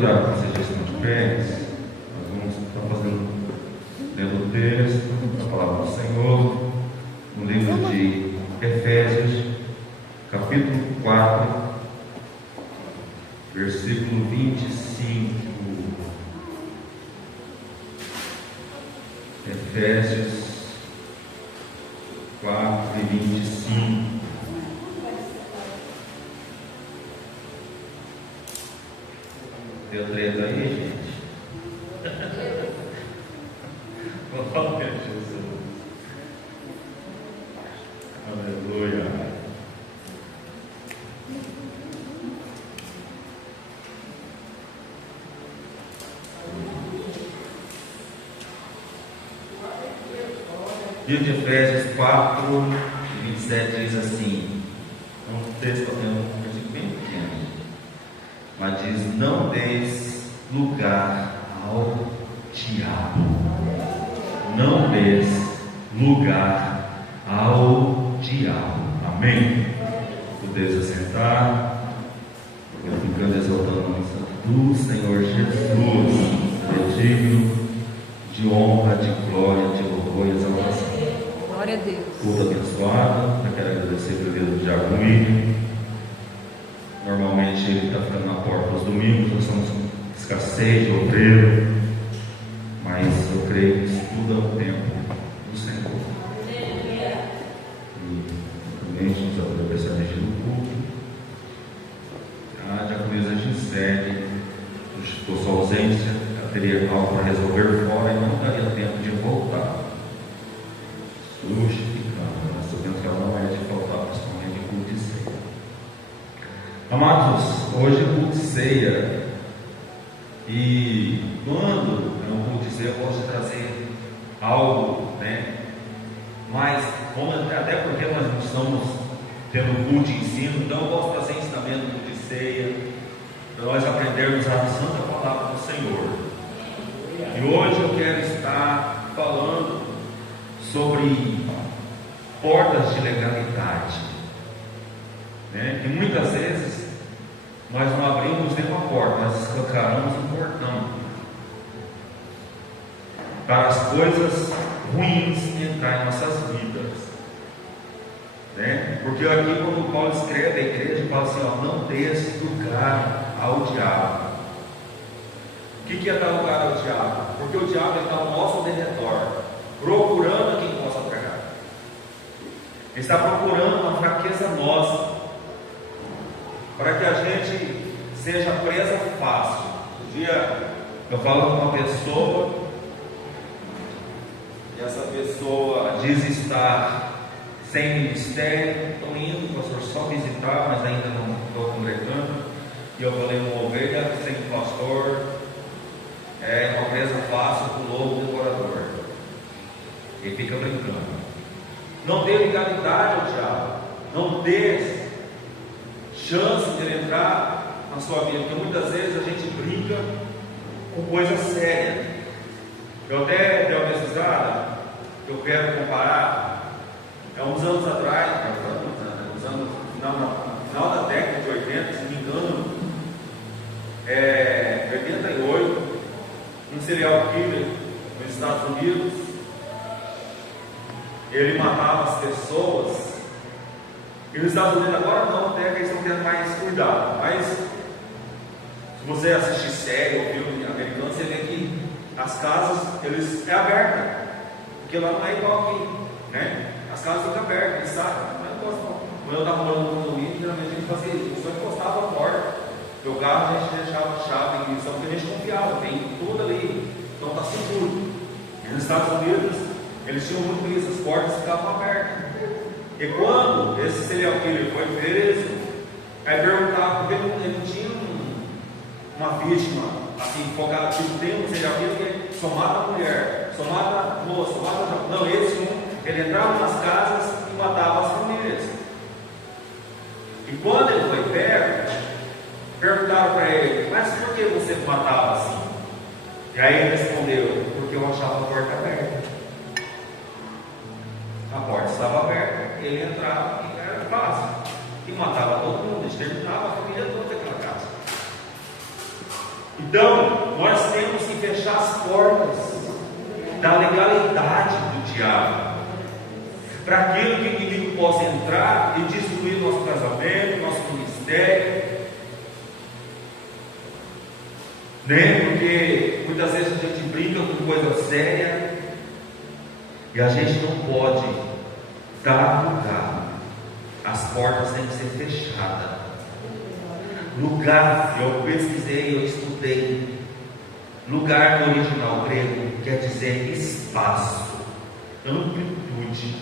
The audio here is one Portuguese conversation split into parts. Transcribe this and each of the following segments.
convidar para vocês estão de pé. Nós vamos estar lendo o texto da palavra do Senhor no livro de Efésios, capítulo 4, versículo 25. Efésios 4 e 25. Deu treta aí, gente? Glória a Jesus. Aleluia. Livro de Efésios 4, 27 diz assim, é um texto bem pequeno, mas diz: não deis lugar ao diabo. Não deis lugar ao diabo. Amém? Podeis assentar, glorificando e exaltando o nome santo do Senhor Jesus. É digno de honra, de glória, de louvor e exaltação. Glória a Deus. Culto abençoado. Eu quero agradecer pelo dedo do Diácono William. Normalmente ele está ficando na porta aos domingos. Nós somos com escassez de obreiro, mas eu creio que isso tudo é o tempo do Senhor. E também nos agradecer a regir do culto. A diaconisa Gisele justificou sua ausência. Ela teria algo para resolver fora e não daria tempo de voltar. Justificando, nós sabemos que ela não é de faltar, principalmente em culto de ceia. Amados, hoje é culto de ceia, e quando é um culto de ceia, eu gosto de trazer algo, mas até porque nós não estamos tendo culto de ensino, então eu gosto de trazer ensinamento do culto de ceia, para nós aprendermos a santa palavra do Senhor. E hoje eu quero estar falando sobre portas de legalidade, que muitas vezes nós não abrimos nenhuma porta, nós escancaramos um portão para as coisas ruins entrar em nossas vidas, porque aqui quando Paulo escreve a igreja, fala assim: não dês lugar ao diabo. O que é dar lugar ao diabo? Porque o diabo está ao nosso derredor, procurando quem possa pegar. Ele está procurando uma fraqueza nossa, para que a gente seja presa fácil. Um dia eu falo com uma pessoa, e essa pessoa diz estar sem ministério. Estou indo, pastor, só visitar, mas ainda não estou congregando. E eu falei: uma ovelha sem pastor é uma presa fácil para o lobo devorador. Ele fica brincando. Não dê legalidade ao diabo. Não dê chance de ele entrar na sua vida, porque muitas vezes a gente brinca com coisa séria. Eu até dei uma pesquisada, que eu quero comparar. Uns anos atrás, no final da década de 80, se não me engano, 88, um serial killer nos Estados Unidos. Ele matava as pessoas. E nos Estados Unidos agora não, até que eles estão tendo mais cuidado. Mas se você assistir série ou filme americano, você vê que as casas, é aberta, porque lá não é igual aqui, as casas ficam abertas, eles sabem. Quando eu estava morando no condomínio, geralmente a gente fazia isso, só encostava a porta. Meu carro a gente deixava a chave em ignição, porque a gente confiava, tem tudo ali, então está seguro. E nos Estados Unidos eles tinham muito isso, as portas ficavam abertas. E quando esse serial killer foi preso, aí perguntava, porque ele não tinha uma vítima assim focada, tipo, tem um serial killer que só mata mulher, só mata moça, só mata. Não, esse ele entrava nas casas e matava as famílias. E quando ele foi perto, perguntaram para ele: mas por que você matava assim? E aí ele respondeu: porque eu achava a porta aberta. A porta estava aberta, ele entrava e era fácil. E matava todo mundo, exterminava a família toda daquela casa. Então, nós temos que fechar as portas da legalidade do diabo, para aquilo que o inimigo possa entrar e destruir nosso casamento, nosso ministério, né? Porque muitas vezes a gente brinca com coisa séria e a gente não pode dar lugar. As portas têm que ser fechadas. Lugar, eu pesquisei, eu estudei. Lugar no original grego quer dizer espaço, amplitude.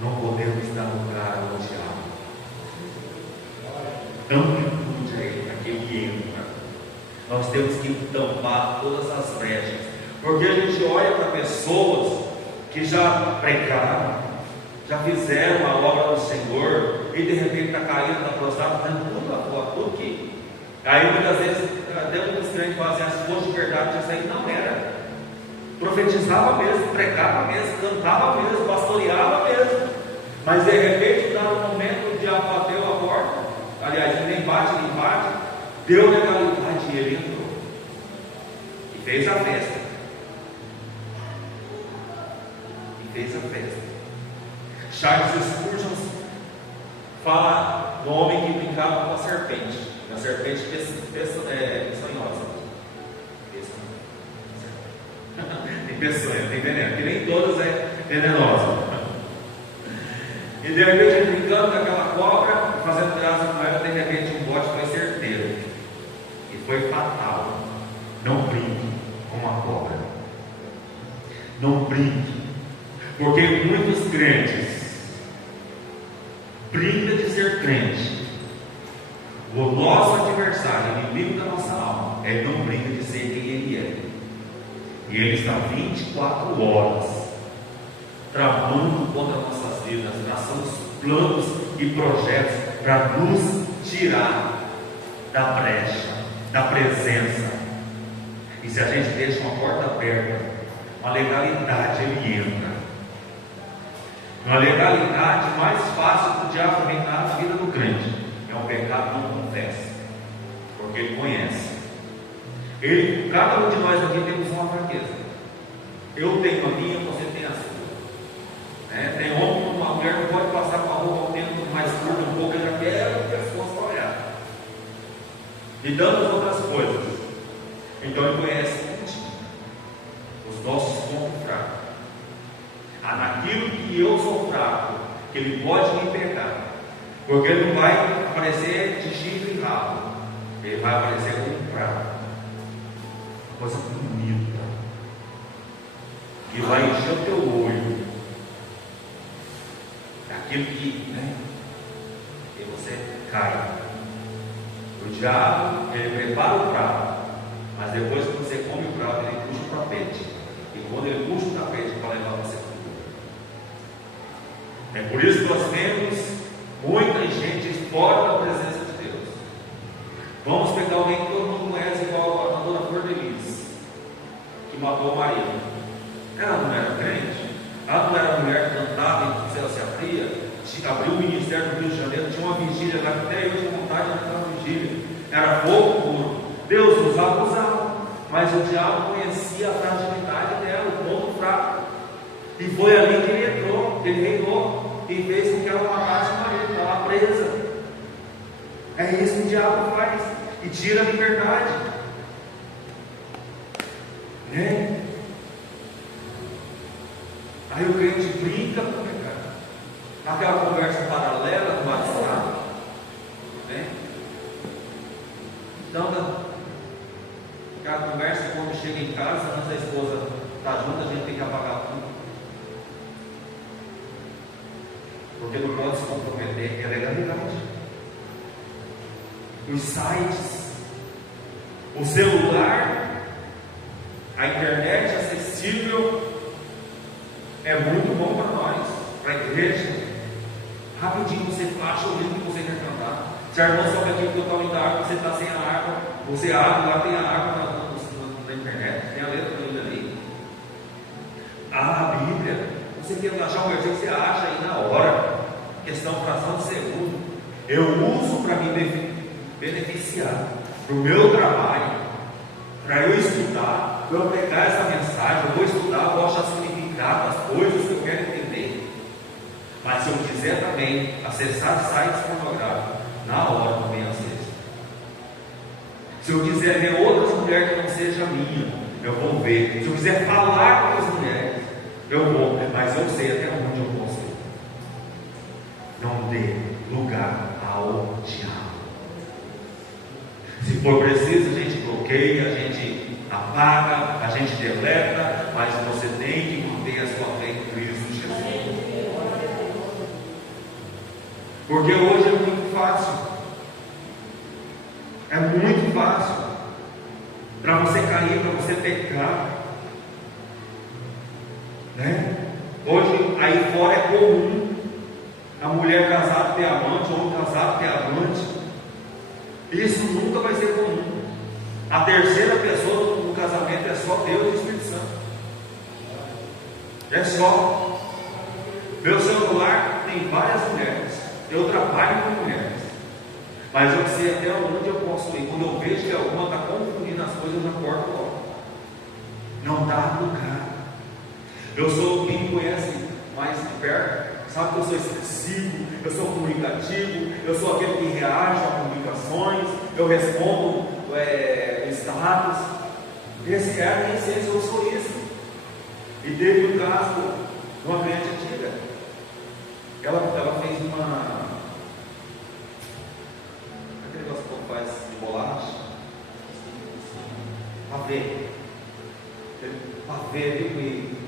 Não podemos dar lugar ao diabo. Amplitude é aquele que entra. Nós temos que tampar todas as brechas, porque a gente olha para pessoas que já pregaram, já fizeram a obra do Senhor e de repente está caindo, está prostrado, dando tudo lá fora, tudo que. Aí muitas vezes, até muitos crentes fazem as coisas de verdade, isso aí não era. Profetizava mesmo, pregava mesmo, cantava mesmo, pastoreava mesmo. Mas de repente, está no momento, o diabo bateu a porta. Aliás, ele nem bate, deu legalidade e ele entrou. E fez a festa. Charles Spurgeon fala do homem que brincava com a serpente. Uma serpente peçonhosa. Tem peçonha, tem veneno, que nem todas é venenosa. E de repente ele brincando com aquela cobra, fazendo graça com ela, de repente um bote foi certeiro. E foi fatal. Não brinque com a cobra. Não brinque. Porque muitos crentes brincam de ser crente. O nosso adversário, inimigo da nossa alma, ele não brinca de ser quem ele é. E ele está 24 horas tramando contra nossas vidas, traçando planos e projetos para nos tirar da brecha, da presença. E se a gente deixa uma porta aberta, uma legalidade, ele entra. Uma legalidade mais fácil para o diabo entrar na vida do crente é um pecado não confessa, porque ele conhece. Cada um de nós aqui temos uma fraqueza. Eu tenho a minha, você tem a sua. Tem homem, uma mulher não pode passar com a roupa um tempo mais curta, um pouco, ele já quer a pessoa para olhar. E dando as outras coisas. Então ele conhece os nossos pontos fracos. Naquilo que eu sou fraco, que ele pode me pegar. Porque ele não vai aparecer de chifre e rabo, ele vai aparecer com um prato. Coisa bonita, que vai encher o teu olho, daquilo que você cai. O diabo, ele prepara o prato, mas depois que você come o prato, ele puxa o tapete. E quando ele puxa o tapete, para levar você para o futuro. É por isso que nós vemos muita gente fora da presença de Deus. Vamos pegar alguém que todo mundo conhece, igual a dona Flor de Lis, que matou o marido. Ela não era crente, ela não era mulher que cantava e o céu se abria, abriu o ministério do Rio de Janeiro, tinha uma vigília lá, que até eu tinha vontade de entrar na vigília, era fogo puro. Deus nos abusava, mas o diabo conhecia a fragilidade dela, o ponto fraco, e foi ali que ele entrou, ele reinou e fez com que ela matasse o marido, estava presa. É isso que o diabo faz, e tira a liberdade. Aí o crente brinca com o pecado, aquela conversa paralela do WhatsApp, então aquela conversa quando chega em casa, antes da esposa está junto, a gente tem que apagar tudo, porque não pode se comprometer, é legalidade. Os sites, o celular, a internet acessível é muito bom para nós, para a igreja. Rapidinho você acha o livro que você quer cantar. Se a irmã sobe aqui o totalmente da água, você está sem a água, você abre lá, tem a água na internet, tem a letra do livro ali. A Bíblia, você quer achar um versículo, você acha aí na hora. Questão, fração de segundo. Eu uso para me beneficiar, para o meu trabalho, para eu estudar, para eu pegar essa mensagem, eu vou estudar, vou achar significado das coisas que eu quero entender. Mas se eu quiser também acessar sites pornográficos, na hora também acesso. Se eu quiser ver outras mulheres que não seja minha, eu vou ver. Se eu quiser falar com as mulheres, eu vou, mas eu sei até onde eu posso ir. Não dê lugar ao diabo. Se for preciso, a gente bloqueia, a gente apaga, a gente deleta, mas você tem que manter a sua fé em Cristo Jesus. Porque hoje é muito fácil. É muito fácil para você cair, para você pecar, né? Hoje aí fora é comum a mulher casada ter amante, o homem casado ter amante. Isso nunca vai ser comum. A terceira pessoa no casamento é só Deus e o Espírito Santo. É só. Meu celular tem várias mulheres. Eu trabalho com mulheres. Mas eu sei até onde eu posso ir. Quando eu vejo que alguma está confundindo as coisas, eu já corto logo. Não dá lugar. Eu sou quem me conhece mais de perto. Sabe que eu sou expressivo, eu sou comunicativo, eu sou aquele que reage a comunicações, eu respondo status. Esse é a minha essência, eu sou isso. E teve um caso de uma cliente antiga. Ela fez aquele negócio que faz de bolacha, pavê, viu?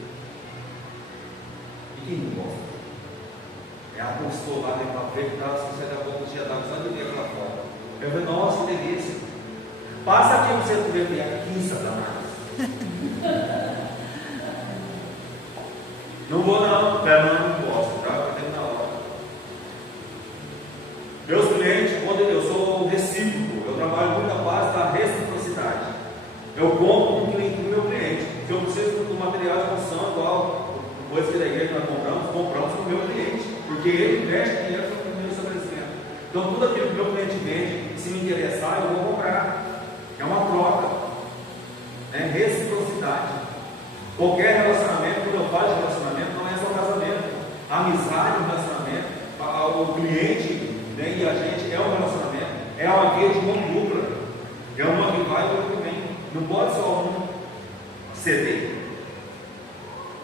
E quem não gosta? Ela postou lá dentro para ver que estava se daqui a pouco tinha dado só de ver lá fora. Eu falei, nossa, que delícia. Passa aqui para você ver aqui, Satanás. Não vou não, não gosto, tá? Porque na hora. Meus clientes, quando eu sou recíproco, eu trabalho muito na base da reciprocidade. Eu compro do meu cliente. Se eu preciso do material de construção, igual coisa que da igreja nós compramos com o meu cliente. Porque ele investe dinheiro no meu estabelecimento. Então tudo aquilo que o meu cliente vende, se me interessar, eu vou comprar. É uma troca. É reciprocidade. Qualquer relacionamento, quando eu falo de relacionamento, não é só casamento. Amizade, relacionamento. O cliente, né, e a gente é um relacionamento. É uma via de mão dupla. É uma que vai e outra que vem. Não pode só um ceder.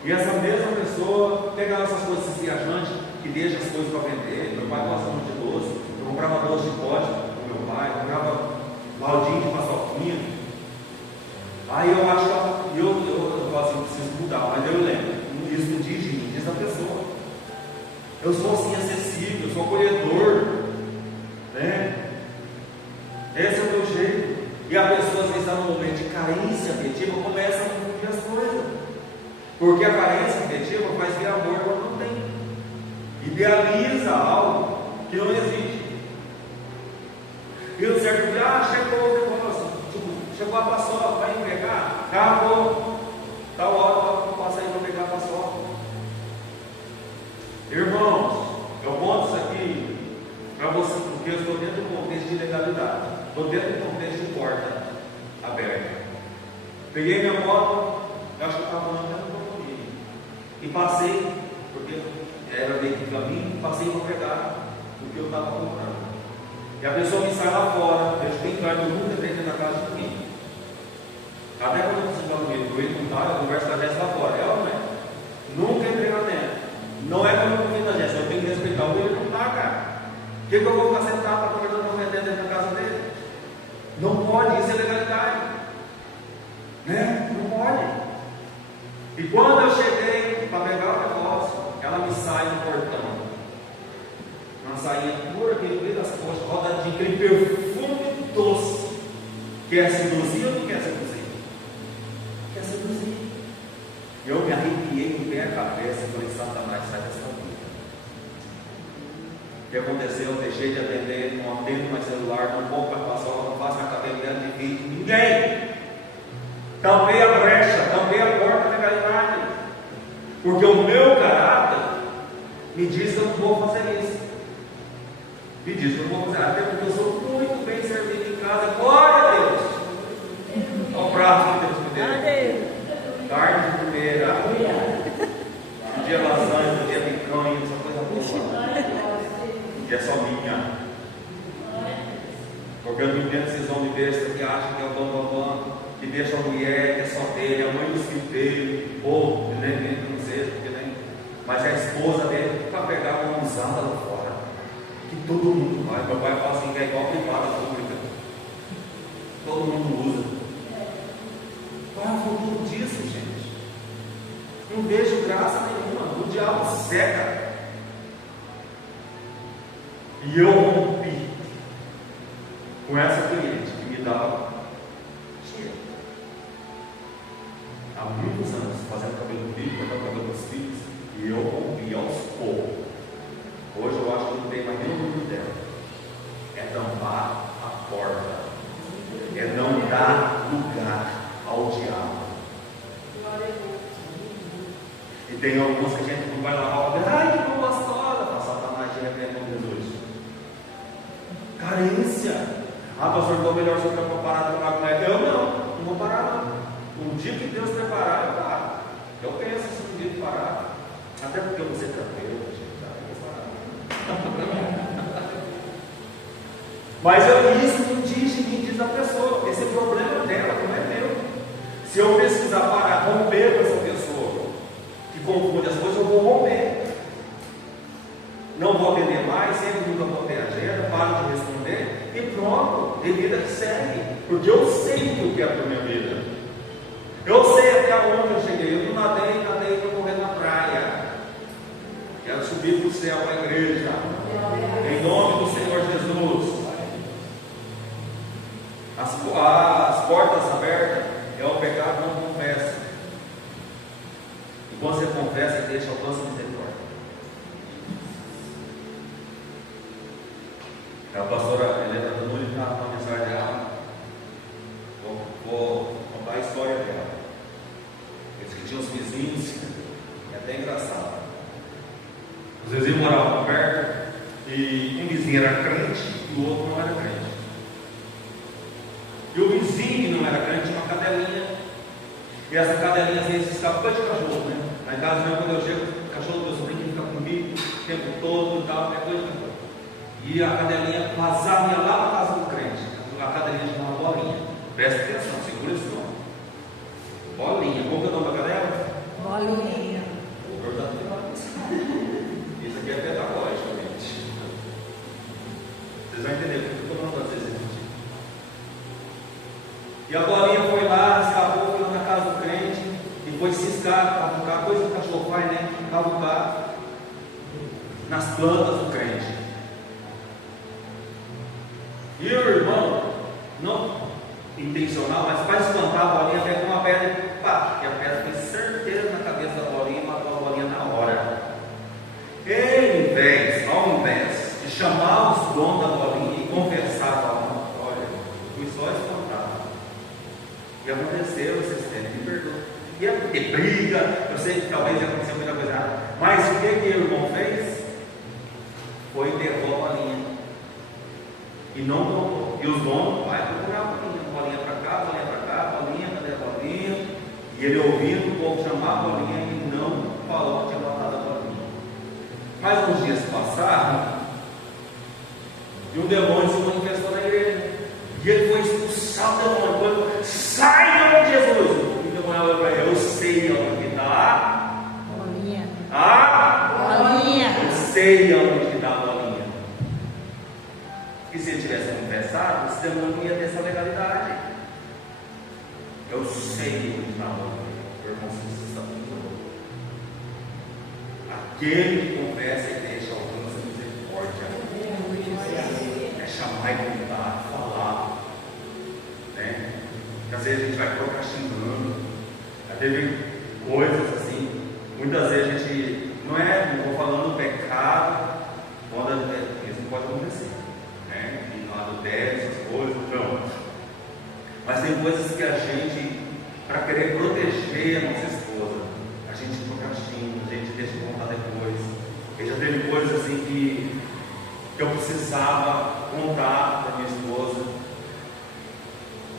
E essa mesma pessoa pegava essas coisas viajantes, que deixa as coisas para vender. Meu pai gosta muito de doce. Eu comprava doce de pote com meu pai, eu comprava baldinho de paçoquinha. Aí eu acho que eu falo assim, eu preciso mudar, mas eu lembro, isso não diz da pessoa. Eu sou assim acessível, eu sou acolhedor, né? Esse é o meu jeito. E a pessoa às vezes está num momento de carência afetiva, começa a confundir as coisas. Porque a carência afetiva faz ver amor quando não tem. Idealiza algo que não existe. E um certo dia, chegou o negócio, chegou a paçoca, vai entregar, acabou, tal hora eu passo aí para pegar a paçoca. Irmãos, eu conto isso aqui para você, porque eu estou dentro do contexto de legalidade, estou dentro do contexto de porta aberta. Peguei minha moto, eu acho que estava andando até no condomínio, e passei, porque era meio de caminho, passei para pegar o que eu estava comprando. E a pessoa me sai lá fora, vejo bem claro, eu nunca entrei dentro da casa de ninguém. Até quando eu preciso do meio, ele não está, eu converso com a Jéssica lá fora, é ou não é? Nunca entrei lá dentro. Não é quando eu confio na Jéssica, eu tenho que respeitar o ele não está, cara. Por que eu vou ficar sentado para conversar com a dentro da casa dele? Não pode, isso é legalidade. Né? Não pode. E quando eu cheguei para pegar o negócio, ela me sai do portão. Uma sainha pura, aquele meio das costas, rodadinha, aquele perfume doce. Quer seduzir ou não quer seduzir? Quer seduzir. Eu me arrepiei no pé a cabeça e falei, Satanás, sai dessa vida. O que aconteceu? Eu deixei de atender, não atendo mais celular, não compro mais paçoca, não faço minha cabelo dentro de vídeo, ninguém. Tampei a brecha, tampei a porta da legalidade. Porque o meu caráter me diz que eu não vou fazer isso. Me diz que eu não vou fazer, até porque eu sou muito bem servido em casa, glória a Deus. Ao prazo Porque eu não entendo esses homens bestas que acham que é o bambambam, que deixa a mulher, que é só dele, a mãe dos filhos dele, ou não seja, porque nem. Mas a esposa dele para pegar uma usada lá fora. Que todo mundo faz. Meu pai fala assim que é igual privada pública. Todo mundo usa. Qual é o futuro disso, gente? Não vejo graça nenhuma. O diabo cega. E eu rompi com essa cliente que me dava dinheiro. Há muitos anos, fazendo cabelo do filho, cortando o cabelo dos filhos, e eu rompi aos poucos. Hoje eu acho que não tem mais nenhum número dela. É tampar a porta. É não dar lugar ao diabo. E tem alguns que a gente não vai lavar o cabelo. Ai, que bom, pastora! Para Satanás de repente com Jesus. Carência. Ah, pastor, então melhor se eu for parar de tomar com ela. Eu não vou parar não. Um dia que Deus preparar, eu paro. Eu penso assim, um dia de parar. Até porque eu vou ser tranquilo, gente. Mas isso não diz a pessoa. Esse problema dela, não é meu. Se eu precisar parar, romper com essa pessoa que confunde as coisas, eu vou romper. Não vou atender mais, sempre nunca vou ter agenda, paro de responder e pronto, e vida que segue. Porque eu sei o que eu quero para minha vida. Eu sei até onde eu cheguei. Eu não nadei, estou correndo na praia. Quero subir para o céu, para a igreja. Em nome do Senhor Jesus. As portas abertas é o pecado não confessa. E quando você confessa, deixa alcança misericórdia. A pastora Helena do Nunes está na mensagem dela. Vou contar a história dela. Eles que tinham os vizinhos, é até engraçado. Os vizinhos moravam perto e um vizinho era crente e o outro não era crente. E o vizinho que não era crente tinha uma cadelinha. E essa cadelinha às vezes escapou de cachorro, né? Lá em casa mesmo, quando eu chego, o cachorro do meu sobrinho fica comigo o tempo todo e tal, é coisa de cachorro. E a cadelinha vazava, ia lá para casa do crente. A cadelinha chamava Bolinha. Presta atenção, segura esse nome. Bolinha. Qual que é o nome da cadela? Bolinha. Isso aqui é pedagógico, gente. Vocês vão entender porque eu estou falando vocês aqui. E a Bolinha foi lá, escapou, foi lá na casa do crente e foi ciscar, cavucar, coisa que o cachorro faz, né? Cavucar nas plantas do crente. E o irmão, não intencional, mas para espantar a Bolinha, pegou uma pedra e pá, e a pedra fez certeza na cabeça da Bolinha e matou a Bolinha na hora. Ao invés de chamar os donos da Bolinha e confessar a Bolinha, olha, fui só espantado. E aconteceu esses tempos, me perdoa. Ia ter briga, eu sei que talvez ia acontecer muita coisa errada, mas o que o irmão fez? Foi enterrou a Bolinha. E não contou. E os donos vai procurar a Bolinha para cá, Bolinha, cadê a Bolinha? E ele ouvindo o povo chamar a Bolinha e não falou que tinha matado a Bolinha. Mas uns dias passaram e um demônio se manifestou na igreja. E ele foi expulsar o demônio. Sai em nome de Jesus! E o demônio olhou para ele: eu sei onde está a Bolinha. Bolinha. Eu sei onde está a Bolinha. E se ele tivesse confessado, esse demônio não ia ter essa legalidade. Eu sei onde está a Bolinha. O irmão se está tudo. Aquele que confessa e deixa alcança misericórdia. É chamar e contar, falar. Né? Às vezes a gente vai procrastinando. Já teve coisas assim. Muitas vezes a gente não estou falando pecado, quando isso não pode acontecer. Né? E no adultério, essas coisas, não. Mas tem coisas que a gente, para querer proteger a nossa esposa, a gente procrastina, a gente deixa de contar depois. E já teve coisas assim que eu precisava contar para minha esposa.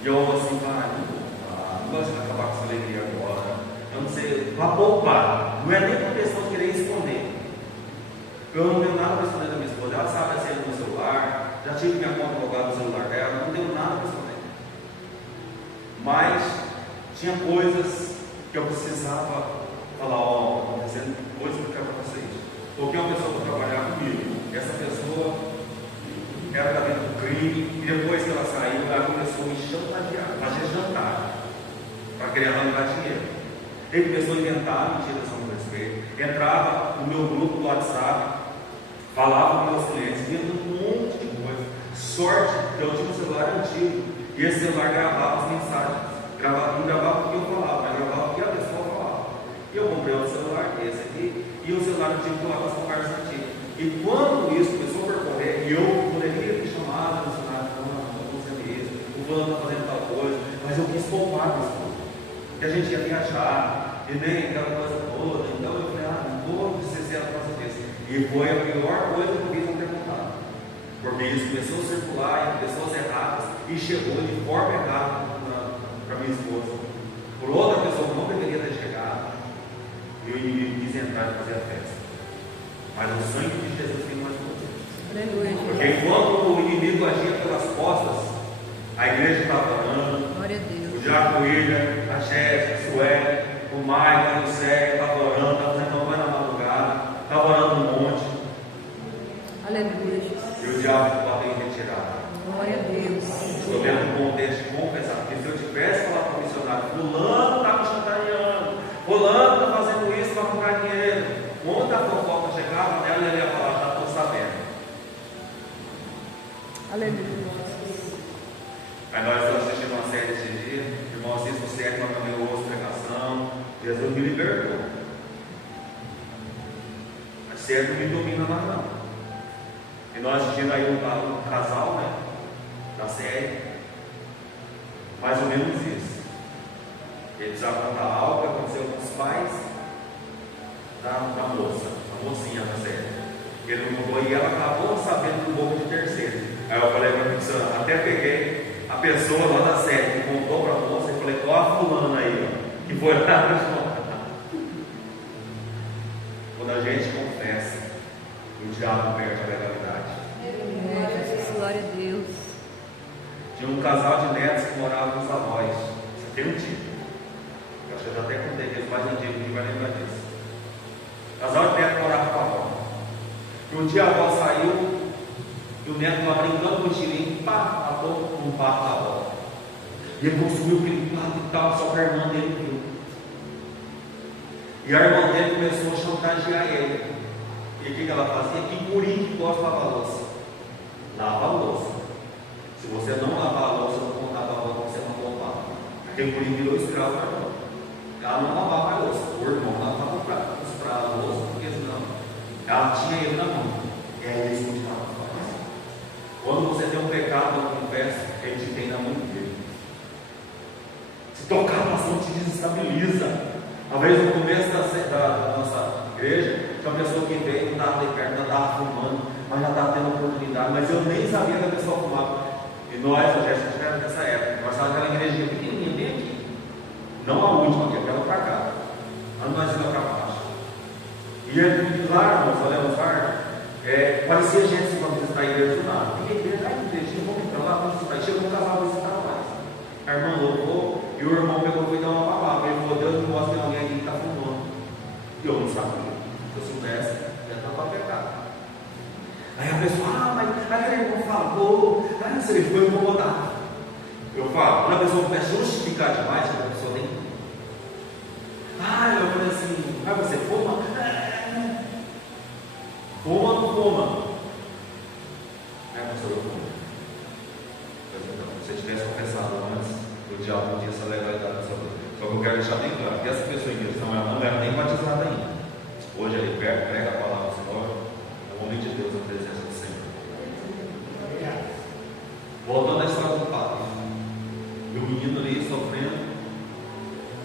E eu assim, não gosto de acabar com essa alegria agora. Eu não sei, para poupar. Não é nem por questão de querer esconder. Eu não tenho nada para esconder da minha esposa. Ela sabe a senha do meu celular. Já tive minha conta logada no celular dela. Não Tinha coisas que eu precisava falar, ó, está acontecendo coisas que eu quero para vocês. Porque uma pessoa para trabalhar comigo, essa pessoa era da dentro do crime, e depois que ela saiu, ela começou a me chantagear, fazer jantar, para querer arrancar dinheiro. Ele começou a inventar mentiras a meu respeito, entrava no meu grupo do WhatsApp, falava com meus clientes, inventando um monte de coisa. Sorte que eu tinha um celular antigo, e esse celular gravava as mensagens, não gravava o que eu falava, mas gravava o que a pessoa falava. E eu comprei outro celular, esse aqui, e o celular antigo que eu falava as conversas antigas. E quando isso começou a percorrer, e eu poderia ter chamado a funcionário, não vou fazer isso, o fulano está fazendo tal coisa, mas eu quis poupar desse coisa. Que a gente ia viajar, e nem aquela coisa toda, então eu falei, não vou ser certo por causa disso. E foi a pior coisa que eu fiz não ter contado, porque isso começou a circular em pessoas erradas, e chegou de forma errada para minha esposa, por outra pessoa que não deveria ter chegado, e o inimigo quis entrar e fazer a festa. Mas o sangue de Jesus tem mais poder. Porque enquanto o inimigo agia pelas costas, a igreja estava orando. Glória a Deus. O Diaco William, a Jéssica, a Sueli, o Maicon, o Sérgio estavam orando, estavam fazendo campanha na madrugada, estavam orando um monte. Aleluia, Jesus. E o diabo ficou bem retirado. Glória a Deus. Estou vendo um contexto de confessar, porque se eu tivesse falado para o missionário, fulano está me chantageando, fulano está fazendo isso para comprar dinheiro, onde a fofoca chegava nela, ele ia falar, já estou sabendo. Aleluia. Aí nós estamos assistindo uma série esse dia, irmão, assisto o série, mas também ouço pregação. Jesus me libertou. A série não me domina mais não. E nós assistindo aí um casal, né? Da série. Mais ou menos isso. Ele precisava contar algo que aconteceu com os pais da moça, a mocinha da série. Ele não contou e ela acabou sabendo do boca de terceiro. Aí eu falei para a pessoa, até peguei a pessoa lá da série que contou para a moça e falei, ó a fulana aí, ó, que foi lá no jornal. Quando a gente confessa, o diabo perde a legalidade. Jesus, glória a Deus. Tinha um casal de netos que morava com os avós. Você tem um tipo. Eu acho que eu já até contei isso, mais antigo que vai lembrar disso. O casal de netos morava com a avó. E um dia a avó saiu e o neto estava brincando com o estilingue, pá, atou um pato da avó. E ele consumiu aquele pato e tal, só que a irmã dele viu. E a irmã dele começou a chantagear ele. E o que ela fazia? Que guri que gosta de lavar a louça. Lava a louça. Se você não lavar a louça, eu vou contar para a avó que você não lavar. Aquele guri virou escravo da irmã. Ela não lavava a louça. O irmão lavava para a louça, porque senão ela tinha ele na mão. E aí eles continuavam fazendo. Quando você tem um pecado, não confessa, ele te tem na mão dele. Se tocar bastante, te desestabiliza. Uma vez no começo da nossa igreja, tinha uma pessoa que veio, não estava de perto, não estava fumando, mas já estava tendo oportunidade, mas eu nem sabia que a pessoa fumava. E nós, a Jéssica, tivemos nessa época, nós estávamos naquela igrejinha pequenininha, bem aqui. Não a última, que é aquela para cá. Onde nós íamos para baixo. E lá, nós olhamos lá, parecia gente assim, para visitar a igreja do nada. E a igreja, igrejinha, vamos para lá, vamos visitar. E chegou um casal para visitar nós. A irmã louvou, e o irmão pegou e foi dar uma palavra. Ele falou, Deus não gosta de alguém aqui que está fumando. E eu não sabia. Se eu soubesse, já estava para pecar. Aí a pessoa, mas aquele irmão falou, não sei, foi incomodado. Eu falo, quando a pessoa começa a justificar demais, a pessoa nem. Eu falei assim, você fuma? Fuma ou não fuma? Pastor, eu fumo. Se você tivesse confessado antes, o diabo não tinha essa legalidade na sua vida. Só que eu quero deixar bem claro que essa pessoa em questão, ela não era nem batizada ainda. Hoje ele prega a palavra do Senhor, é o homem de Deus, a presença do Senhor. Voltando à história do papo. E o menino ali sofrendo,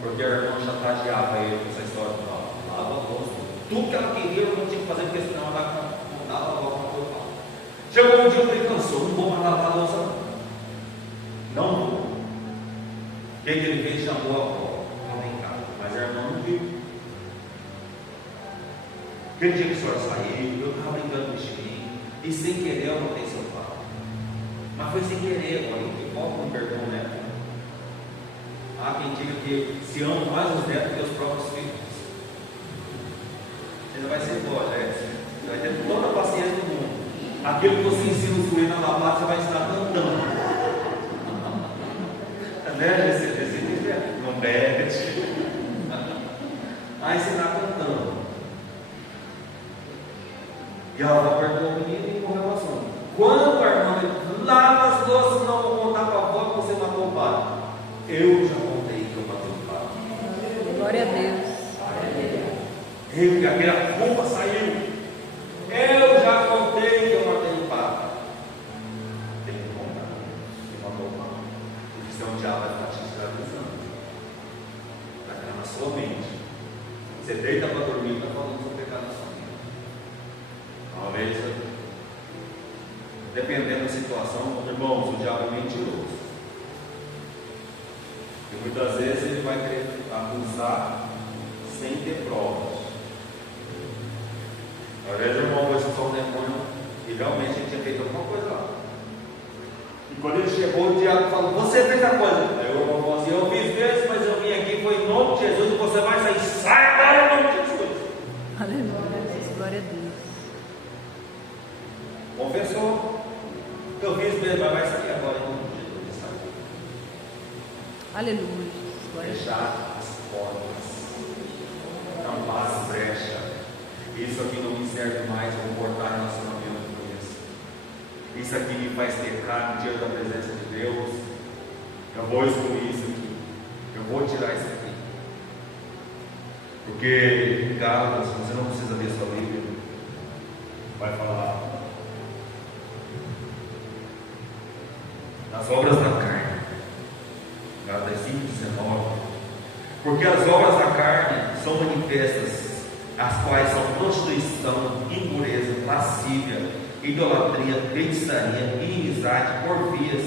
porque a irmã chantageava ele com essa história do papo. Lava a louça. Tudo que ela queria, eu não tinha que fazer, porque senão ela não dava logo para o papo. Chegou um dia que ele cansou, não vou mais lavar a louça, não vou. O que ele fez? Chamou a avó. Vem cá. Mas a irmã não viu. Aquele dia que a senhora saiu, eu estava brincando com o estilingue, e sem querer eu não tenho seu papo. Mas foi sem querer, agora, que volta não perdoa, né? Há quem diga que se amam mais os netos que os próprios filhos. Ainda vai ser boa, né? Você vai ter toda a paciência do mundo. Aquilo que você ensina o suíno na lata, você vai estar cantando. Né? Não bebe. Vai ensinar cantando. E ela vai perdoar o menino e morreu o assunto. Quando a irmã diz, lava as louças, não vou contar para a avó que você matou o pai. Eu já contei que eu matei o pai. Glória a Deus. Aquela culpa saiu. Eu já contei que eu matei o pai. Tem que contar. Que matou o pai. Porque senão o diabo vai estar te escravizando. Vai ficar na sua mente. Você deita para dormir e está falando do seu pecado na sua mente. Talvez, dependendo da situação, irmãos, o diabo é mentiroso. E muitas vezes ele vai querer acusar sem ter provas. Às vezes o irmão vai expulsar um demônio e realmente ele tinha feito alguma coisa lá. E quando ele chegou, o diabo falou, você fez a coisa. Aí o irmão falou assim, eu fiz mesmo, mas eu vim aqui, foi em nome de Jesus, e você vai sair, sai agora em nome de Jesus. Aleluia. Glória a Deus. Confessou. Eu fiz mesmo, mas vai sair agora em nome de Jesus. Aleluia. Glória a Deus. Fechar as portas. Não passe brecha. Isso aqui não me serve mais, eu vou cortar relacionamento com isso. Isso aqui me faz pecar no dia da presença de Deus. Eu vou excluir isso aqui. Eu vou tirar isso aqui. Porque em Gálatas, você não precisa ler sua Bíblia. Vai falar nas obras da carne. Gálatas 5:19. Porque as obras da carne são manifestas, as quais são prostituição, impureza, lascívia, idolatria, feitiçaria, inimizade, porfias,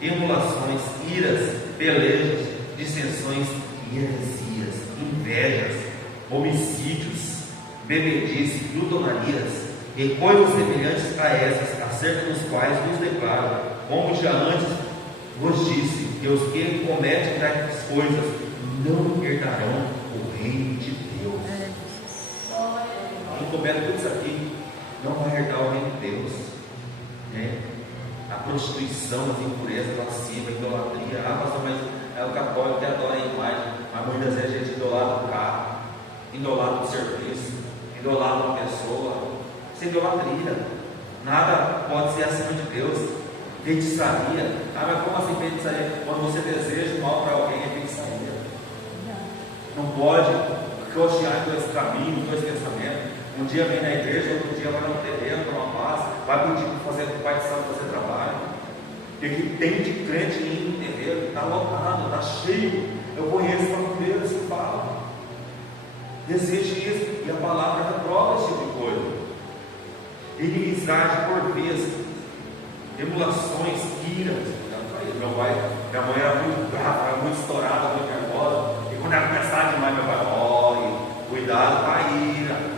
emulações, iras, pelejas, dissensões e heresias, invejas, homicídios, bebedice, glutonarias e coisas semelhantes a essas, acerca dos quais nos declaro, como já antes vos disse, que os que cometem tais coisas não herdarão o reino de Deus. Quem comete tudo isso aqui não vai herdar o reino de Deus, né? A prostituição, as impurezas, a lascívia, a idolatria. Pastor, mas é o católico que adora a imagem, mas muitas vezes a gente idolatra o carro, idolatra o serviço, idolatra uma pessoa. Isso é idolatria. Nada pode ser acima de Deus. Feitiçaria. Mas como assim feitiçaria? Quando você deseja mal para alguém, é feitiçaria. Não pode cochear em dois caminhos, dois pensamentos. Um dia vem na igreja, outro dia vai no terreno, numa paz, vai pedir para fazer o Pai de Santo fazer trabalho. E que tem de crente indo no terreiro, está lotado, está cheio. Eu conheço famílias que falam. Deseje isso, e a palavra reprova esse tipo de coisa. Inimizade, porfias, emulações, iras. Minha mãe era muito brava, era muito estourada, muito nervosa. E quando ela começava demais, meu pai, olha, cuidado com a ira.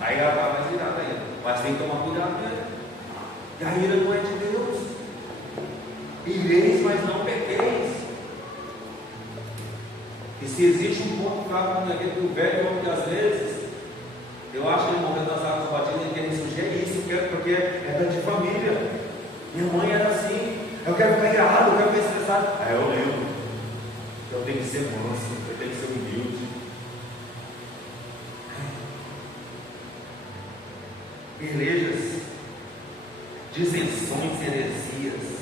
Aí ela vai mais virada ainda. Mas tem que tomar cuidado mesmo. E a ira não é de Deus. Ireis, mas não pequeis. E se existe um ponto fraco naquele que o velho homem, às vezes, eu acho que ele morreu nas águas batidas, ele quer sugerir isso, porque era de família. Minha mãe era assim. Eu quero ficar irado, eu quero ficar estressado. Aí eu lembro. Eu tenho que ser manso, eu tenho que ser humilde. Pelejas, dissensões, heresias.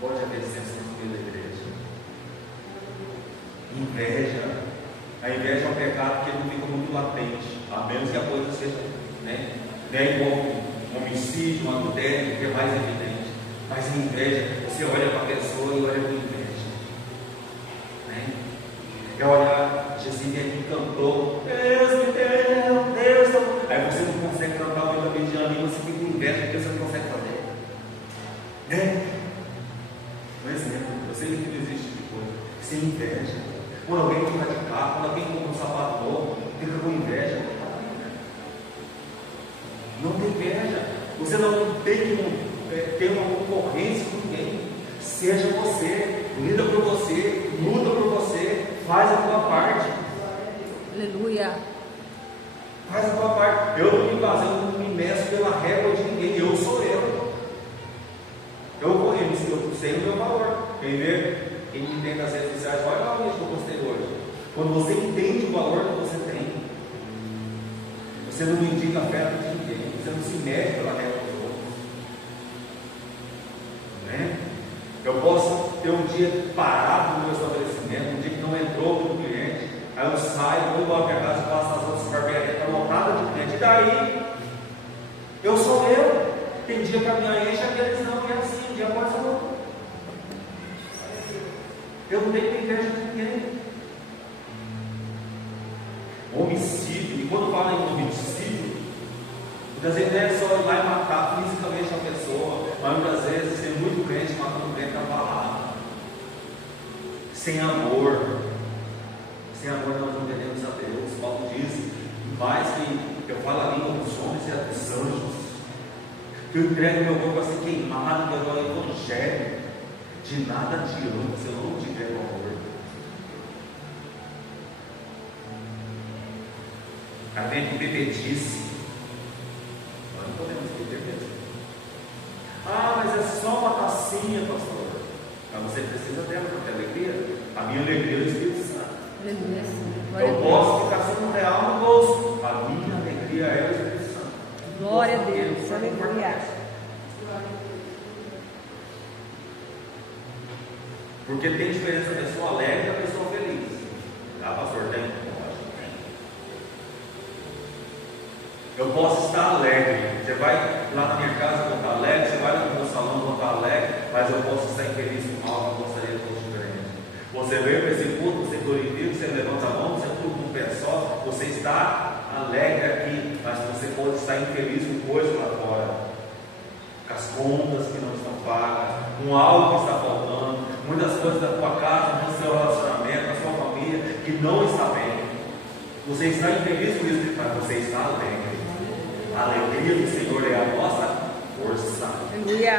Pode haver dissensões pela igreja. Inveja. A inveja é um pecado que não fica muito latente, a menos que a coisa seja, igual um homicídio, um adultério, que é mais evidente. Mas a inveja, você olha para a pessoa e olha com inveja. É olhar, Jesus me cantou, Deus me deu, Deus. Aí você não consegue cantar muito bem de ânimo, você fica com inveja porque você não consegue fazer. Um exemplo, eu sei que não existe de coisa, sem inveja. Quando alguém fica de carro, quando alguém compra um sapato novo, fica com inveja. Não tem inveja. Você não tem que ter uma concorrência com ninguém. Seja você, lida por você, luta por você, faz a tua parte. Aleluia. Faz a tua parte. Eu não me baseio, eu não me meço pela régua de ninguém. Eu sou eu. Eu sei o meu valor. Quem me entende nas redes sociais, olha lá o vídeo que eu postei hoje. Quando você entende o valor que você tem, você não indica a fé de ninguém. Você não se mede pela régua dos outros. Né? Eu posso ter um dia parado no meu estabelecimento, um dia que não entrou para o cliente. Aí eu saio, vou embora para casa, passo nas outras barbearias, está lotada de cliente. E daí? Eu sou eu. Tem dia que a minha enche, aqueles não, e é assim, um dia após o outro. Eu não tenho inveja de ninguém. Homicídio, e quando fala em homicídio, muitas vezes não é só ir lá e matar fisicamente a pessoa, mas muitas vezes tem muito crente matando crente na palavra. Sem amor. Sem amor nós não entendemos a Deus. Paulo diz, mais que eu falo a língua dos homens e a dos anjos, que eu entrego meu corpo a ser queimado pelo Evangelho. De nada adianta se eu não tiver amor. A vem com bebedice. Nós não podemos beber mesmo. Ah, mas é só uma tacinha, pastor. Mas você precisa dela para ter alegria. A minha alegria é o Espírito Santo. Eu posso ficar sem um real no bolso. A minha alegria é o Espírito Santo. Glória a Deus. Aleluia. Porque tem diferença a pessoa alegre e a pessoa feliz. Ah, pastor, tem? Eu posso estar alegre. Você vai lá na minha casa quando está alegre, você vai lá no meu salão quando está alegre, mas eu posso estar infeliz com algo que eu gostaria de fosse diferente. Você veio para esse culto, você glorifica, você levanta a mão, você tudo num pé só, você está alegre aqui, mas você pode estar infeliz com coisas lá fora, com as contas que não estão pagas, com algo que está faltando, muitas coisas da tua casa, no seu relacionamento, na sua família, que não está bem. Você está infeliz por isso, mas você está alegre. A alegria do Senhor é a nossa força. Aleluia. A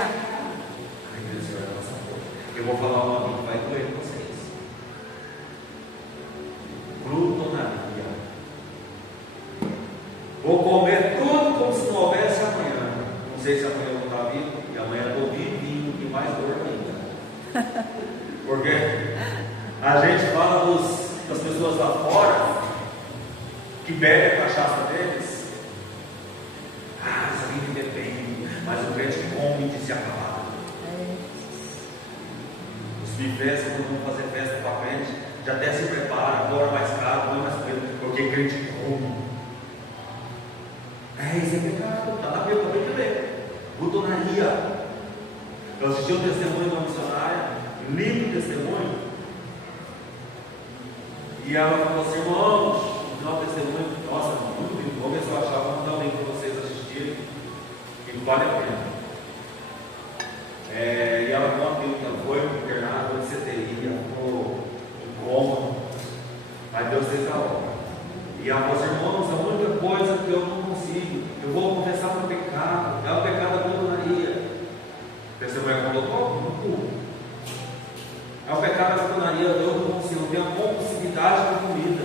alegria do Senhor é a nossa força. Eu vou falar uma coisa que vai doer com vocês. Glutonaria. Vou comer tudo como se não houvesse amanhã. Não sei se amanhã eu vou estar vivo, e amanhã eu vou vivinho e mais dor ainda. Porque a gente fala das pessoas lá fora que bebem a cachaça deles. Ah, isso aí viver bem, mas o crente come de se acabar. Os bifés, quando vão fazer festa para frente, já até se prepara, agora mais caro, não mais comida, porque crente come. Isso é pecado, está na Bíblia, tem que ler. Glutonaria. Eu assisti um testemunho de uma missionária, lindo testemunho, e ela falou assim: irmãos, no final do testemunho, nossa, muito lindo, vou ver se eu achar, vou mandar um link para vocês assistirem, que vale a pena. E ela conta que ela foi internada em CTI, ela ficou em coma, mas Deus fez a obra. E ela falou assim: irmãos, a única coisa que eu não consigo, eu vou confessar meu pecado, é o pecado da glutonaria. Testemunha falou: no cu. É o pecado da glutonaria, eu não consigo, eu tenho a compulsividade com comida.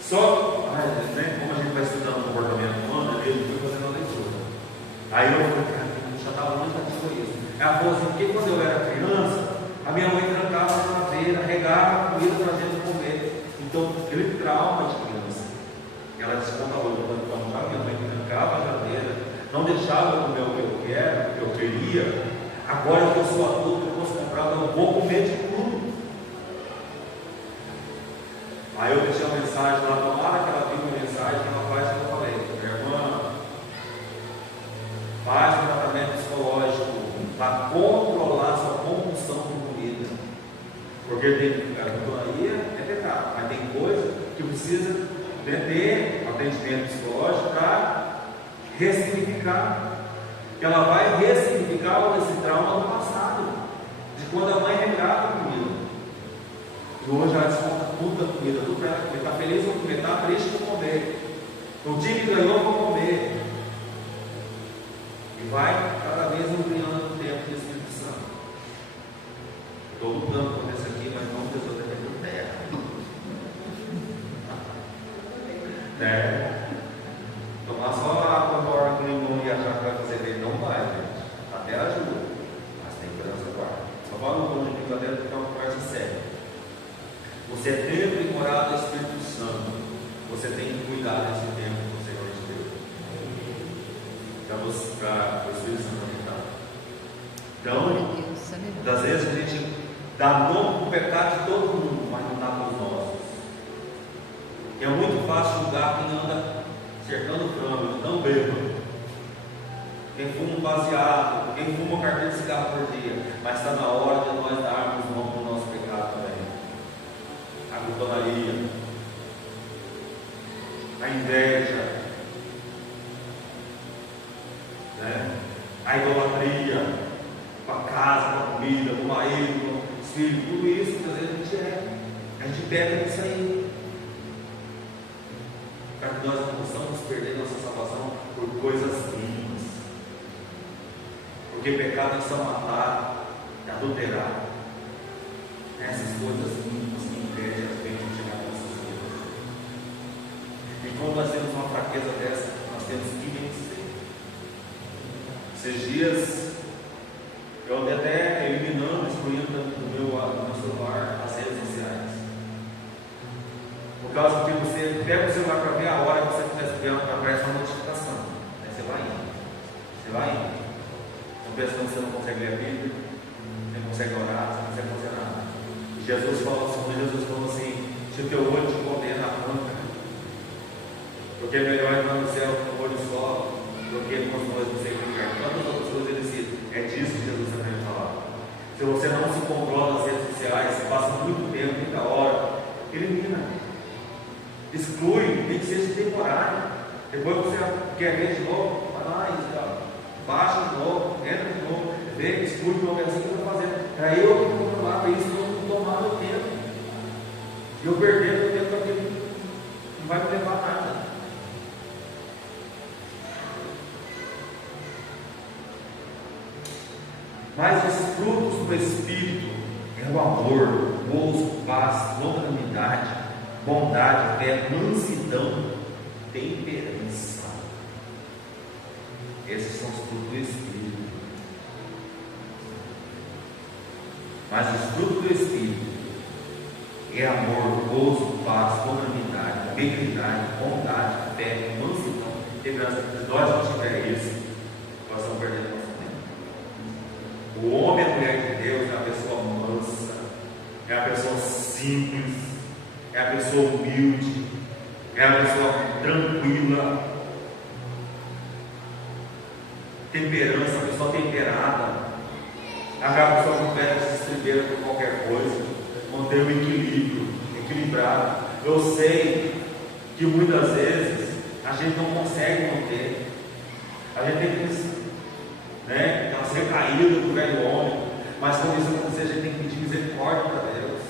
Só, né, como a gente vai estudando o comportamento humano, eu fui fazendo a leitura. Aí eu falei: cara, já estava muito ativo isso. Ela falou assim: porque quando eu era criança, a minha mãe trancava na madeira, regava a comida para a gente comer. Então, aquele trauma de criança. Ela desconta hoje, quando a minha mãe trancava a geladeira, não deixava eu comer o que eu quero, o que eu queria. Agora que eu sou adulto, eu posso comprar, eu vou comer de tudo. Aí eu deixei uma mensagem lá, tomara que ela viu uma mensagem, que ela faz o que eu falei: minha irmã, faz um tratamento psicológico para controlar a sua compulsão por comida. Porque a glutonaria é pecado, mas tem coisa que precisa ter atendimento psicológico para ressignificar. Que ela vai ressignificar esse trauma do passado, de quando a mãe regava a comida. E hoje ela desconta tudo da comida, tudo para ela comer. Está feliz com comer, está triste com comer. O dia que ganhou com comer. E vai cada vez ampliando o tempo do Espírito Santo. Todo plano acontece aqui, mas não Deus deve ter terra. Né? Tomar só a água agora com limão e achar que vai fazer bem, não vai, gente. Até ajuda, mas tem que transformar. Só fala um pouco de brincadeira porque é uma conversa séria. Você é templo e morada do Espírito Santo. Você tem que cuidar desse tempo que você recebeu. Para o Espírito Santo habitar. Então, às vezes a gente dá nome para o pecado de todo mundo, mas não dá para os nossos. E é muito fácil julgar quem anda cercando frango, não bêbado. Quem fuma um baseado, quem fuma uma carteira de cigarro por dia. Mas está na hora de nós darmos nome para o nosso pecado também. A glutonaria, a inveja, né? A idolatria, com a casa, com a comida, com o marido, com os filhos, tudo isso que às vezes a gente pega nisso aí, para que nós não possamos perder nossa salvação por coisas mínimas, porque pecado é só matar, é adulterar, essas coisas mínimas que inveja vem de chegar nas nossas vidas. E quando nós temos uma fraqueza dessa, nós temos que vencer. Esses dias eu andei até eliminando, excluindo do meu celular as redes sociais. Por causa que você pega o celular para ver a hora que você estiver vendo, aparece uma notificação. Aí você vai indo. Você vai indo. Então pensando que você não consegue ler a Bíblia, você não consegue orar, você não consegue fazer nada. E Jesus falou assim, se o teu olho te condena, arranca. Porque é melhor entrar no céu com um olho só do que com os dois no seio do inferno. Quantas outras coisas ele cita? É disso que Jesus também falava. Se você não se controla nas redes sociais, você passa muito tempo, muita hora, elimina. Exclui, tem que ser temporário. Depois você quer ver de novo, vai lá e baixa de novo, entra de novo, vê, exclui de novo, é assim que eu estou fazendo. Aí eu tenho que controlar para isso, não tomar meu tempo. E eu perder meu tempo aqui não vai me levar a nada. Mas os frutos do Espírito é o amor, o gozo, paz, longanimidade, bondade, fé, mansidão, temperança. Esses são os frutos do Espírito. Mas os frutos do Espírito é amor, gozo, paz, longanimidade, benignidade, bondade, fé, mansidão, temperança. Se nós não tivermos isso, nós estamos perdendo nosso tempo. O homem e a mulher de Deus é a pessoa mansa, é a pessoa simples, é a pessoa humilde, é a pessoa tranquila, temperança, a pessoa temperada, a pessoa que não perde essa estribeira por qualquer coisa, manter o equilíbrio, equilibrado. Eu sei que muitas vezes a gente não consegue manter, a gente tem que aquelas recaídas do velho homem, mas quando isso acontecer, a gente tem que pedir misericórdia para Deus.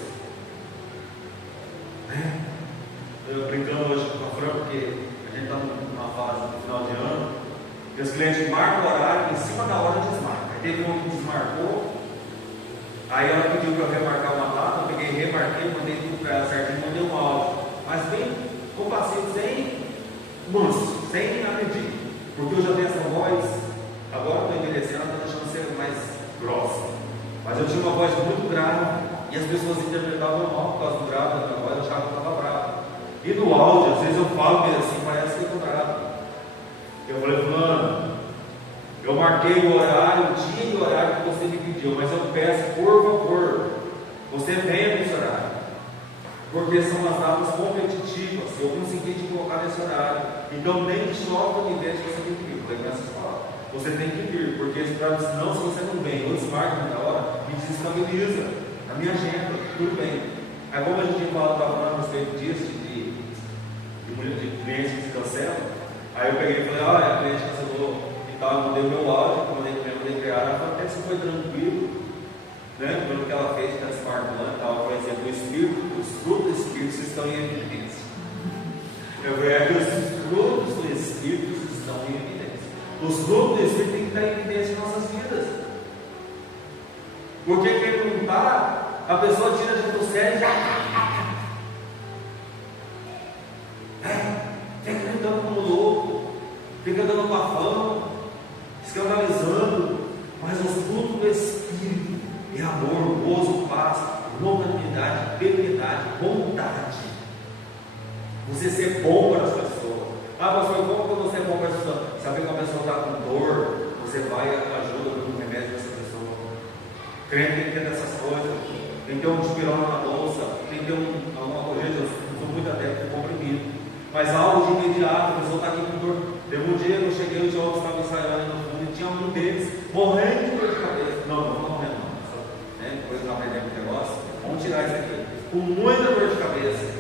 Eu brincando hoje com a Fran, porque a gente está numa fase do final de ano, e os clientes marcam o horário, em cima da hora desmarca. Aí teve um que desmarcou, aí ela pediu para eu remarcar uma data, eu peguei, remarquei, mandei tudo para ela certinho, mandei um áudio, mas bem compassivo, sem manso, sem agredir, porque eu já tenho essa voz. Agora estou envelhecendo, estou deixando ser mais grossa. Mas eu tinha uma voz muito grave e as pessoas interpretavam mal por causa do grave da minha voz, achavam que eu estava bravo. E no áudio, às vezes eu falo mesmo assim, parece que eu estou bravo. Eu falei, fulano, eu marquei o horário, o dia e o horário que você me pediu, mas eu peço, por favor, você venha nesse horário. Porque são as datas competitivas, eu consegui te colocar nesse horário. Então nem chove me ver se você me pediu. Eu falei, nessas palavras. Você tem que vir, porque senão, se você não vem, ou desmarca na hora, me desestabiliza a minha agenda, tudo bem. Aí, como a gente estava falando a respeito disso, de clientes que se cancelam, aí eu peguei e falei: olha, a cliente cancelou e tal, eu mandei o meu áudio, mandei criar, ela falou: até se foi tranquilo, né, pelo que ela fez, está se marcando e tal. Por exemplo, o Espírito, os frutos do Espírito estão em evidência. Eu falei: é que os frutos do Espírito estão em evidência. Os frutos do Espírito têm que estar em evidência em nossas vidas. Porque quem não está, A pessoa tira a gente do sério e fica gritando como louco, fica dando bafão, escandalizando. Mas os frutos do Espírito é amor, gozo, paz, longanimidade, benignidade, bondade. Você ser bom para as pessoas. Pastor, como que você é bom para as pessoas? Sabe que uma pessoa está com dor, você vai e ajuda com o remédio dessa pessoa. Crente tem que ter essas coisas. Tem que ter um dipirona na bolsa, tem que ter alguma coisa. Eu sou muito adepto de comprimido. Mas algo de imediato, a pessoa está aqui com dor. Teve um dia que eu cheguei, os jovens estavam ensaiando no fundo e tinha um deles morrendo de dor de cabeça. Não estou morrendo, não. Depois não aprendemos o negócio. Vamos tirar isso aqui. Com muita dor de cabeça.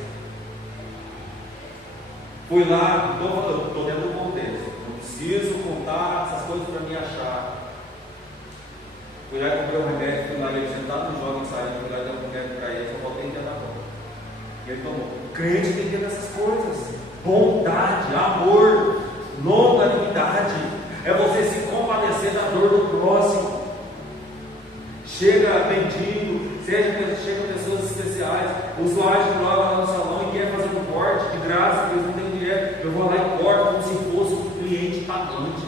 Fui lá, estou dentro do contexto. Não preciso contar essas coisas para me achar. Fui lá e comprei um remédio, fui lá e ele sentado no jovem ensaiando, fui lá e dei um remédio para ele, só faltei entender a boca. E ele tomou. O crente tem que ter essas coisas. Bondade, amor, longanimidade. É você se compadecer da dor do próximo. Chega mendigo, chega pessoas especiais, usuários de droga lá no salão e quer fazer um corte de graça, porque eles não têm dinheiro. Eu vou lá e corto como se fosse um cliente pagante.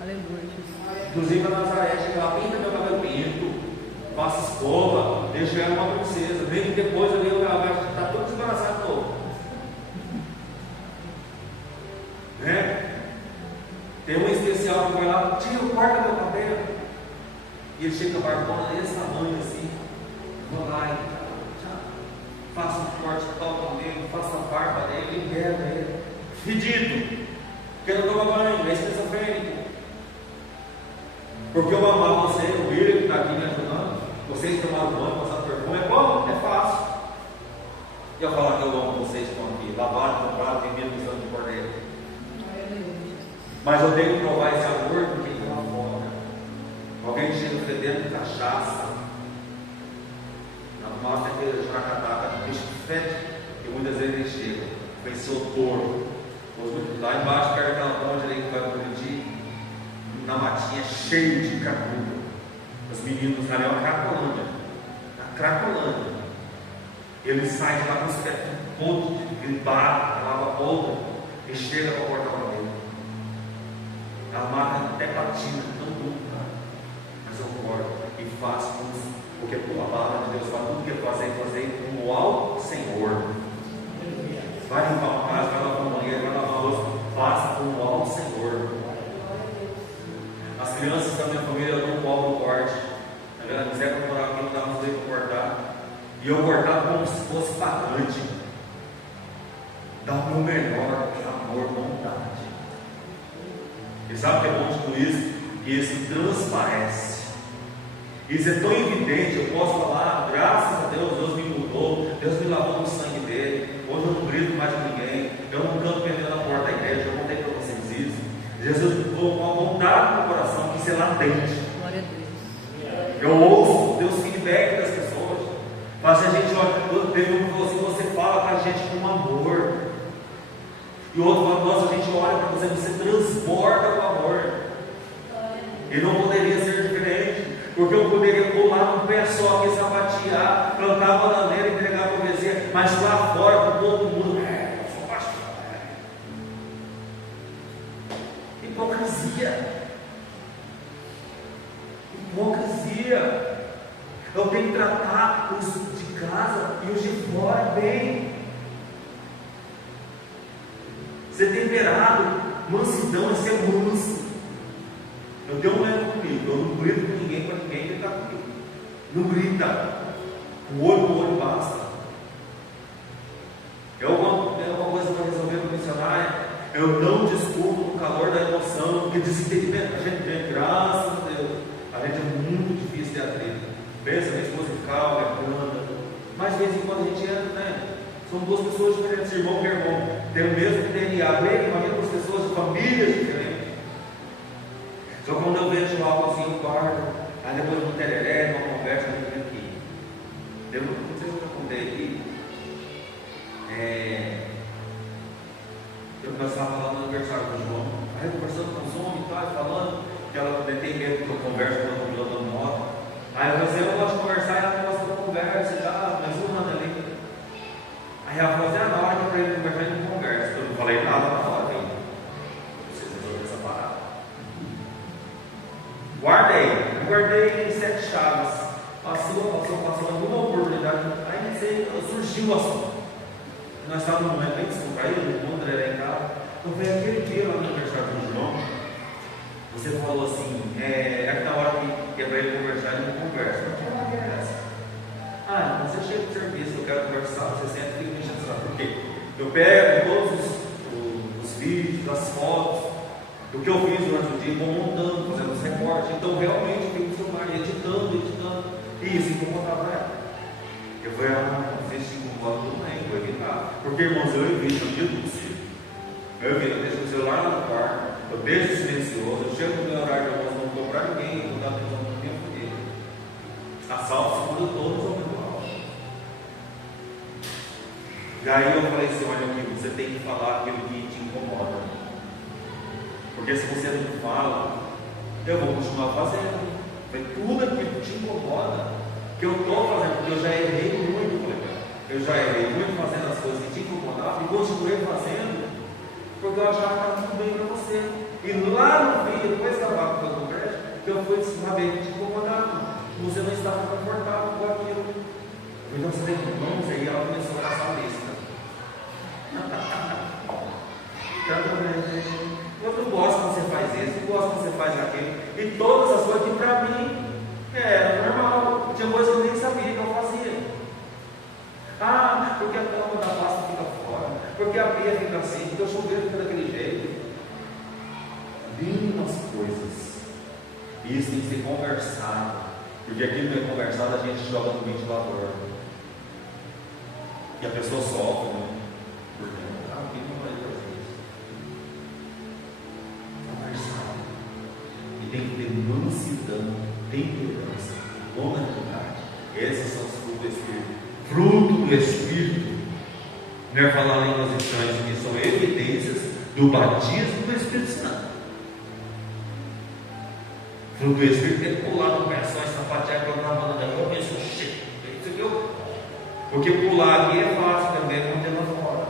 Aleluia, Jesus. Inclusive a Nazaré chega lá, pinta meu cabelo pinto, faço escova, deixa ela uma princesa. Vem que depois eu vejo ela está todo desembaraçado novo. Né? Tem um especial que vai lá, tira o corta meu cabelo. E ele chega com a barbona desse tamanho assim. Vou lá e faço um corte total dele, faço a barba dele, libero ele. Fedido, porque não toma banho, é esquizofrênico. Porque eu amar você, o William que está aqui me ajudando, vocês tomaram banho, passaram perfume, é bom, é fácil. E eu falar que eu amo vocês que estão aqui, lavado, comprado, vendido no sangue de cordeiro. Mas eu tenho que provar esse amor porque ele está lá fora. Alguém chega fedendo de cachaça, na mata que jacataca, bicho fede, que muitas vezes ele chega, com esse odor. Lá embaixo, perto daquela ponte ali que vai para o Curitiba, na matinha cheio de cracuda. Os meninos ali, a Cracolândia. A Cracolândia. Ele sai de lá com os pés ponto, ele bate, lava a ponta e chega para a porta para dentro. A marca até patina, não nunca. Mas eu corto e faço porque a palavra de Deus fala tudo que fazer como ao Senhor. Vai limpar uma casa, vai lavar uma banheira, vai lavar a louça, faça como ao Senhor. As crianças da minha família eu não cobro o corte. Tá vendo? Quiser que eu morar aqui, não dá mais jeito para cortar. E eu cortava como se fosse pagante. Dá o meu melhor, amor, bondade. E sabe o que é bom de tudo isso? Que isso transparece. Isso é tão evidente. Eu posso falar, graças a Deus, Deus me mudou, Deus me lavou no sangue dele. Hoje eu não grito mais com ninguém, eu não canto perdendo a porta da igreja. Eu contei para vocês isso. Jesus me colocou uma vontade no coração que isso é latente. Glória a Deus. Eu ouço Deus feedback das pessoas. Mas a gente olha, teve um que falou assim, você fala para a gente com amor. E outro fala, nossa, a gente olha para você transborda o amor. E não poderia ser diferente. Porque eu poderia pular num pé só aqui, sapatear, plantar a bananeira e entregar para o vizinho, mas lá fora com todo mundo. Eu sou pastor. Hipocrisia. Hipocrisia. Eu tenho que tratar os de casa e os de fora bem. Ser temperado, mansidão é ser manso. Eu tenho um lema comigo, eu não grito com ninguém para ninguém gritar comigo. Não grita. O olho no olho basta. É uma coisa para resolver com o missionário. Eu não discuto no calor da emoção, porque desentendimento. A gente tem, graças a Deus, a gente é muito difícil de atrito. Pensa, minha esposa calma, é branda. Mas de vez em quando a gente entra, né? São duas pessoas diferentes, irmão que irmão. Tem o mesmo DNA, bem, imagina duas pessoas de famílias diferentes. Só quando eu vejo algo assim, eu guardo. Aí depois no tereré, numa conversa, eu venho aqui. Não sei se eu contei aqui. Eu começava a falar no aniversário do João. Aí conversando com os homens e tal, falando que ela tem medo que eu converso quando eu estou dando moto. Aí eu falei, eu gosto de conversar e ela gosta de conversa e tal, mas um ano ali. Aí ela falou assim: na hora que eu falei conversar, ele não conversa. Eu não falei nada na hora, hein? Vocês resolveram essa parada. Guardei 7 chaves. Passou alguma oportunidade. Aí surgiu o assunto. Nós estávamos num momento bem descontraído, o André era em casa. Eu falei: aquele dia lá no aniversário do João, você falou assim, é que na hora que é para ele conversar, ele não conversa. Mas que hora é essa? Mas você chega de serviço, eu quero conversar, você senta e fica me enchendo o saco. Por quê? Eu pego todos os vídeos, as fotos, do que eu fiz durante o dia, vou montando, fazendo os recortes. Então realmente eu fico no celular, editando. E isso incomodava ela. Eu falei: não sei se incomoda tudo bem, vou evitar. Porque, irmãos, eu evito o dia do possível. Eu deixo o celular lá no quarto, eu deixo silencioso, eu chego no meu horário de almoço, não vou para ninguém, eu vou dar atenção no tempo dele. Assalto segundo todos ao mesmo alto. E aí eu falei assim: olha aqui, você tem que falar aquilo que te incomoda. Porque se você não fala, eu vou continuar fazendo. Tudo aquilo que te incomoda, que eu estou fazendo, porque eu já errei muito, eu já errei muito fazendo as coisas que te incomodavam e continuei fazendo, porque eu achava que estava tudo bem para você. E lá no fim, depois que eu estava com o congresso, eu fui saber que te incomodava, você não estava confortável com aquilo. Então você tem irmãos, aí ela começou a passar a lista. Eu não gosto quando você faz isso, não gosto quando você faz aquilo. E todas as coisas que para mim era normal. Tinha coisas que eu nem sabia que eu fazia. Porque a tampa da pasta fica fora, porque a pia fica assim, porque o chuveiro fica daquele jeito. Mínimas coisas. Isso tem que ser conversado. Porque aquilo que é conversado a gente joga no ventilador. E a pessoa sofre, né? Por dentro. O que não vai fazer isso? Conversado. E tem que ter mansidão, temperança, longanimidade. Esses são os frutos do Espírito. Fruto do Espírito. Não é falar línguas estranhas, que são evidências do batismo do Espírito Santo. Fruto do Espírito tem que pular no pé, só sapatear quando na banda da roupa, isso viu? Porque pular aqui é fácil também, não tem lá fora.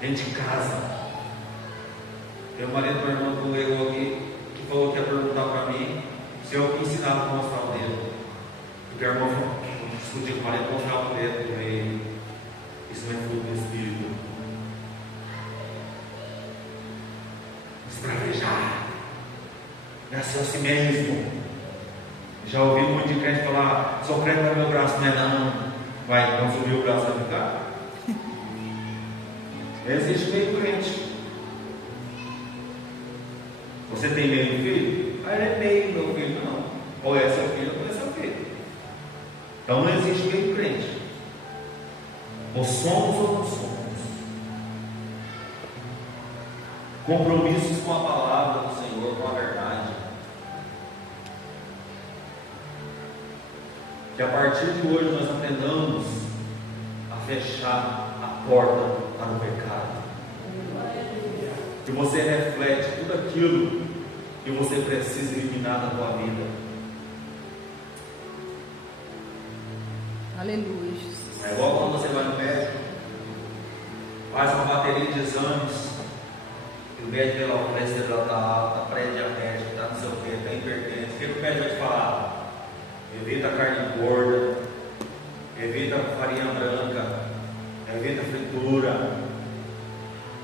A gente casa. Meu marido, meu irmão, congregou aqui, que falou que ia perguntar para mim se eu ensinava a mostrar o dedo. Porque o irmão discutiu com o marido, mostrar o dedo do meio. Isso não é fruto do Espírito. Espravejar. Nasceu assim mesmo. Já ouvi muito de crente falar: sou crente no meu braço, não é não. Vai, quando subir o braço vai ficar? Existe meio crente. Você tem meio filho? Ele é meio meu filho, não. Ou é seu filho ou é seu filho. Então não existe meio crente. Ou somos ou não somos. Compromissos com a palavra do Senhor, com a verdade. Que a partir de hoje nós aprendamos a fechar a porta para o pecado. Que você reflete tudo aquilo que você precisa eliminar da tua vida. Aleluia, Jesus. É igual quando você vai no médico, faz uma bateria de exames, e o médico vê lá o colesterol está alto, está pré-diabético, está não sei o que, está hipertenso. O que o médico vai te falar? Evita carne gorda, evita farinha branca, evita fritura,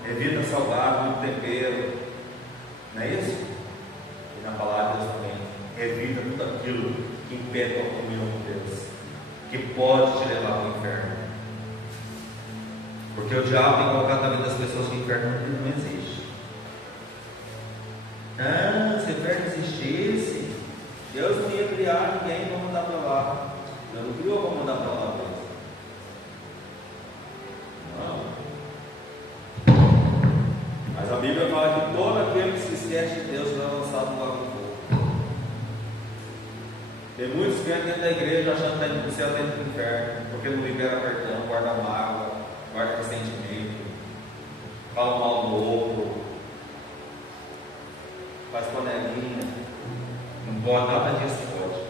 evita salgado, muito tempero. Não é isso? E na palavra de Deus também, evita tudo aquilo que impede a comunhão com Deus, que pode te levar ao inferno. Porque o diabo tem colocado na vida das pessoas que o inferno não existe. Se o inferno existisse, Deus não ia criar ninguém para mandar para lá. Deus não criou para mandar para lá. Não. Mas a Bíblia fala que todo aquele que se esquece de Deus será lançado no lago do fogo. Tem muitos que entram dentro da igreja achando que está indo para o céu, dentro do inferno, porque não libera perdão, guarda mágoa, guarda ressentimento, fala mal do outro, faz panelinha. Não pode, nada disso pode.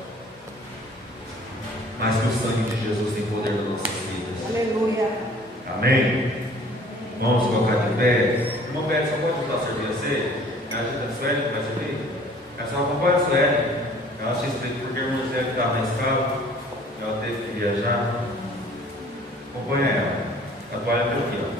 mas que o sangue de Jesus tem poder nas nossas vidas. Aleluia. Amém? Vamos colocar de pé. Irmão Pedro, só pode ajudar a servir a ceia? A Sueli que vai servir? É só acompanha a Sueli. Ela se explica porque a irmã deve estar na escala. Ela teve que viajar. Acompanha ela. A toalha está aqui, ó.